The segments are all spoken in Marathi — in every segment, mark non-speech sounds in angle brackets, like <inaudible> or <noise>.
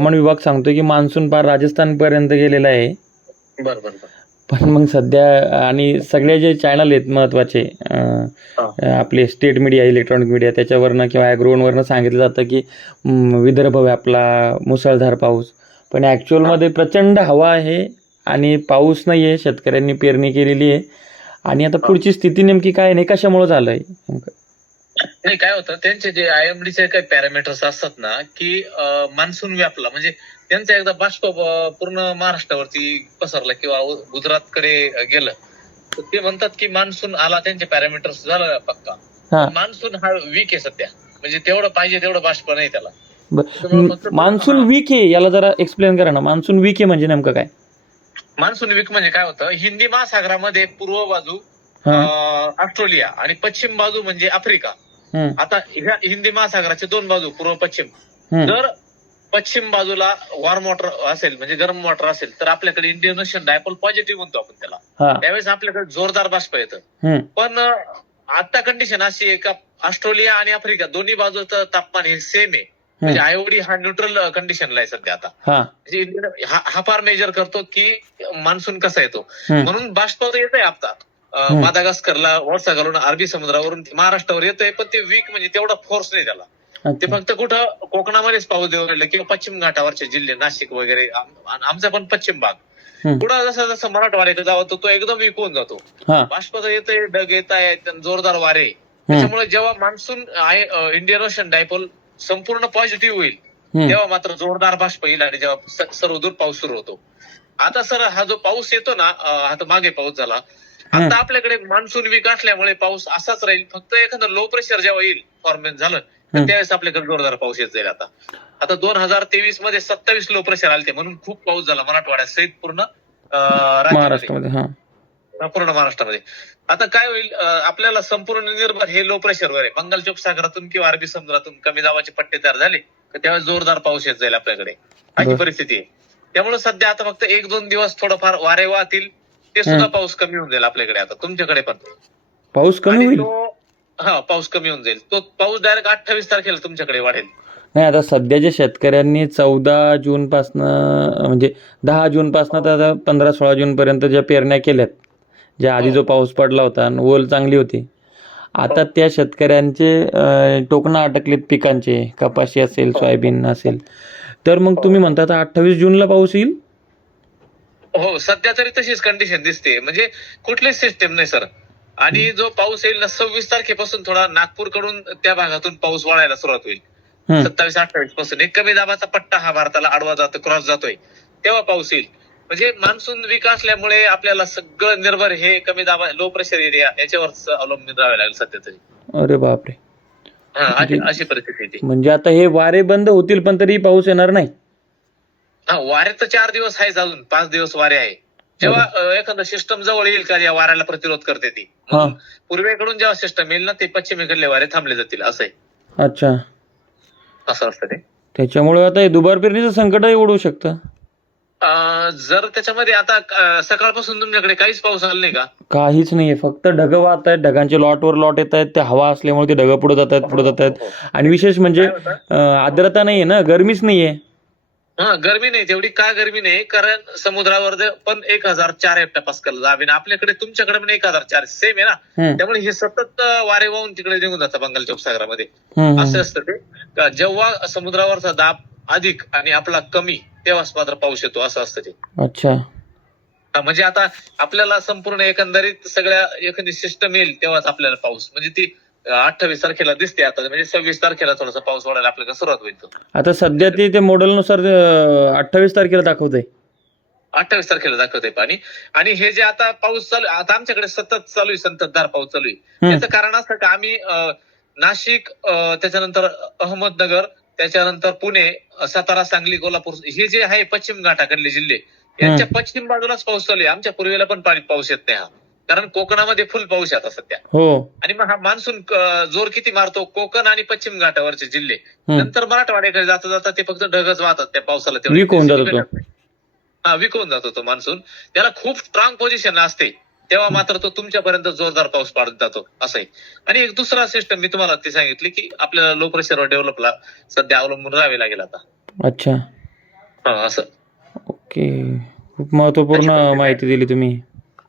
हवामान विभाग सांगतो की मान्सून पार राजस्थानपर्यंत गेलेला आहे. बरं बरं बरं. पण मग सध्या आणि सगळे जे चॅनल आहेत महत्त्वाचे हा. आपले स्टेट मीडिया इलेक्ट्रॉनिक मीडिया त्याच्यावरनं किंवा ॲग्रोवरनं सांगितलं जातं की विदर्भ व्यापला मुसळधार पाऊस. पण ॲक्च्युअलमध्ये प्रचंड हवा आहे आणि पाऊस नाही आहे शेतकऱ्यांनी पेरणी केलेली आहे. आणि आता पुढची स्थिती नेमकी काय नाही कशामुळं झालं आहे नाही काय होतं त्यांचे जे आयएमडीचे काही पॅरामीटर्स असतात ना की मान्सून व्यापला. म्हणजे त्यांचा एकदा बाष्प पूर्ण महाराष्ट्रावरती पसरला किंवा गुजरातकडे गेलं. तर ते म्हणतात की मान्सून आला त्यांचे पॅरामीटर्स झालं पक्का. मान्सून हा वीक आहे सध्या. म्हणजे तेवढं पाहिजे तेवढं बाष्प नाही त्याला. मान्सून वीक आहे याला जरा एक्सप्लेन करा ना. मान्सून वीक आहे म्हणजे नेमकं काय? मान्सून वीक म्हणजे काय होतं हिंदी महासागरामध्ये पूर्व बाजू ऑस्ट्रेलिया आणि पश्चिम बाजू म्हणजे आफ्रिका. आता ह्या हिंदी महासागराचे दोन बाजू पूर्व पश्चिम. जर पश्चिम बाजूला वॉर्म वॉटर असेल म्हणजे गरम वॉटर असेल तर आपल्याकडे इंडियन ओशन डायपोल पॉझिटिव्ह म्हणतो आपण त्याला. त्यावेळेस आपल्याकडे जोरदार बाष्प येतं. पण आता कंडिशन अशी आहे का ऑस्ट्रेलिया आणि आफ्रिका दोन्ही बाजूचं तापमान हे सेम आहे. म्हणजे आयओडी हा न्यूट्रल कंडिशनला आहे सध्या आता. हां. म्हणजे इंडियन हा फार मेजर करतो की मान्सून कसा येतो. म्हणून बाष्प तर येतंय आता. मादागास्करला वर्षा घालून अरबी समुद्रावरून महाराष्ट्रावर येतंय पण ते वीक म्हणजे तेवढा फोर्स नाही त्याला. ते फक्त कुठं कोकणामध्येच पाऊस देऊ राहिले किंवा पश्चिम घाटावरचे जिल्हे नाशिक वगैरे आमचा पण पश्चिम भाग. पुढं जसं जसं मराठवाड्याकडे जावं तो तो एकदम विकून जातो. बाष्प येतंय ढग येत आहेत जोरदार वारे. त्याच्यामुळे जेव्हा मान्सून इंडियन ओशन डायपोल संपूर्ण पॉझिटिव्ह होईल तेव्हा मात्र जोरदार बाष्प येईल आणि जेव्हा सर्वदूर पाऊस सुरू होतो. आता सर हा जो पाऊस येतो ना आता मागे पाऊस झाला. आता आपल्याकडे मान्सून वीक असल्यामुळे पाऊस असाच राहील. फक्त एखादं लो प्रेशर जेव्हा येईल फॉर्मेट झालं तर. त्यावेळेस आपल्याकडे जोरदार पाऊस येत जाईल आता. आता दोन हजार तेवीसमध्ये सत्तावीस लो प्रेशर आले म्हणून खूप पाऊस झाला मराठवाड्यात सहित पूर्ण राज्यामध्ये. हां. पूर्ण महाराष्ट्रामध्ये. आता काय होईल आपल्याला संपूर्ण निर्भर हे लो प्रेशरवर आहे. बंगाल सागरातून किंवा अरबी समुद्रातून कमी दाबाचे पट्टे तयार झाले तर त्यावेळेस जोरदार पाऊस येत जाईल आपल्याकडे. अशी. परिस्थिती आहे. त्यामुळे सध्या आता फक्त एक दोन दिवस थोडंफार वारे वाहतील. ते सुद्धा. पाऊस कमी होऊन जाईल आपल्याकडे आता तुमच्याकडे पण. पाऊस कमी आणि होईल? तो हा पाऊस कमी होऊन जाईल. तो पाऊस डायरेक्ट अठ्ठावीस तारखेला तुमच्याकडे वाढेल. नाही आता सध्याच्या शेतकऱ्यांनी चौदा जूनपासनं म्हणजे दहा जूनपासनं तर आता पंधरा सोळा जूनपर्यंत ज्या पेरण्या केल्यात ज्या आधी जो पाऊस पडला होता आणि ओल चांगली होती आता त्या शेतकऱ्यांचे अं, टोकणं अटकलेत पिकांचे कपाशी असेल सोयाबीन असेल. तर मग तुम्ही म्हणता आता अठ्ठावीस जूनला पाऊस येईल? हो सध्या तरी तशीच कंडिशन दिसते म्हणजे कुठलीच सिस्टीम नाही सर आणि जो पाऊस येईल ना सव्वीस तारखेपासून थोडा नागपूरकडून त्या भागातून पाऊस वळायला सुरुवात होईल. सत्तावीस अठ्ठावीसपासून एक कमी दाबाचा पट्टा हा भारताला आडवा जातो क्रॉस जातोय. तेव्हा पाऊस येईल. म्हणजे मान्सून वीक असल्यामुळे आपल्याला सगळं निर्भर हे कमी दाबा लो प्रेशर एरिया याच्यावर अवलंबून राहावे लागेल सध्या तरी. अरे बापरे. हा, अशी अशी परिस्थिती. म्हणजे आता हे वारे बंद होतील पण तरी पाऊस येणार नाही. हा वारे तर चार दिवस आहेच अजून पाच दिवस वारे आहे. जेव्हा एखादं सिस्टम जवळ येईल का या वाऱ्याला प्रतिरोध करते ती? हा. पूर्वेकडून जेव्हा सिस्टम येईल ना ते पश्चिमेकडले वारे थांबले जातील असं आहे. अच्छा. असं असतं ते. त्याच्यामुळे आता हे दुबार पेरणीचं संकटही ओढवू शकतं. जर त्याच्यामध्ये आता सकाळपासून तुमच्याकडे काहीच पाऊस आला नाही का? काहीच नाहीये फक्त ढगं वाहत आहेत ढगांचे लॉटवर लॉट येत आहेत ते हवा असल्यामुळे ते ढगं पुढे जात आहेत पुढे जात आहेत. आणि विशेष म्हणजे काय होतं? अं, आर्द्रता नाहीये ना गरमीच नाहीये. हा गरमी नाही तेवढी का गरमी नाही कारण समुद्रावर पण एक हजार चार हेक्टर पास्कल जावे आपल्याकडे तुमच्याकडे पण एक हजार चार सेम आहे ना. त्यामुळे हे सतत वारे वाहून तिकडे निघून जातं बंगालच्या उपसागरामध्ये. असं असतं ते. जेव्हा समुद्रावरचा दाब अधिक आणि आपला कमी तेव्हाच मात्र पाऊस येतो असं असतं ते. अच्छा. म्हणजे आता आपल्याला संपूर्ण एकंदरीत सगळ्या एखादी सिस्टम येईल तेव्हाच आपल्याला पाऊस. म्हणजे ती अठ्ठावीस तारखेला दिसते आता म्हणजे सव्वीस तारखेला थोडासा पाऊस पडायला आपल्याला सुरुवात होईल तो. आता सध्या ते ते मॉडेलनुसार अठ्ठावीस तारखेला दाखवतंय. अठ्ठावीस तारखेला दाखवते पाणी आणि हे जे आता पाऊस चालू आता आमच्याकडे सतत चालू आहे संततधार पाऊस चालू आहे. त्याचं कारण असं का आम्ही नाशिक त्याच्यानंतर अहमदनगर त्याच्यानंतर पुणे सातारा सांगली कोल्हापूर हे जे आहे पश्चिम घाटाकडले जिल्हे यांच्या पश्चिम बाजूलाच पाऊस चालू आहे. आमच्या पूर्वेला पण पाणी पाऊस येत नाही हा. कारण कोकणामध्ये फुल पाऊस आता सध्या. हो. आणि मग हा मान्सून जोर किती मारतो कोकण आणि पश्चिम घाटावरचे जिल्हे. नंतर मराठवाड्याकडे जाता जाता ते फक्त ढगच वाहतात त्या पावसाला तेवढी. हा वीक होऊन जातो तो मान्सून. त्याला खूप स्ट्रॉंग पोझिशन असते. तेव्हा मात्र तो तुमच्यापर्यंत जोरदार पाऊस पाडत जातो. असं आहे आणि एक दुसरा सिस्टम मी तुम्हाला ते सांगितले की आपल्याला लो प्रेशरवर डेव्हलपला सध्या अवलंबून राहावे लागेल आता. अच्छा. हा असं. ओके. खूप महत्त्वपूर्ण माहिती दिली तुम्ही.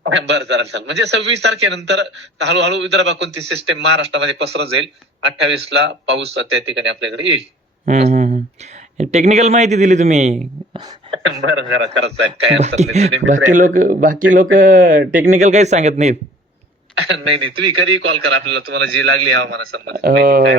<laughs> बरं चालेल चालेल. म्हणजे सव्वीस तारखेनंतर हळूहळू विदर्भात कोणती सिस्टीम महाराष्ट्रामध्ये पसरत जाईल. अठ्ठावीस ला पाऊस त्या ठिकाणी आपल्याकडे येईल. टेक्निकल माहिती दिली तुम्ही. <laughs> बरं करा करा साहेब काय अडचण बाकी लोक बाकी लोक टेक्निकल काहीच सांगत नाहीत. <laughs> नाही नाही तुम्ही कधी कॉल करा. आपल्याला तुम्हाला जी लागली हवामानासंबंधित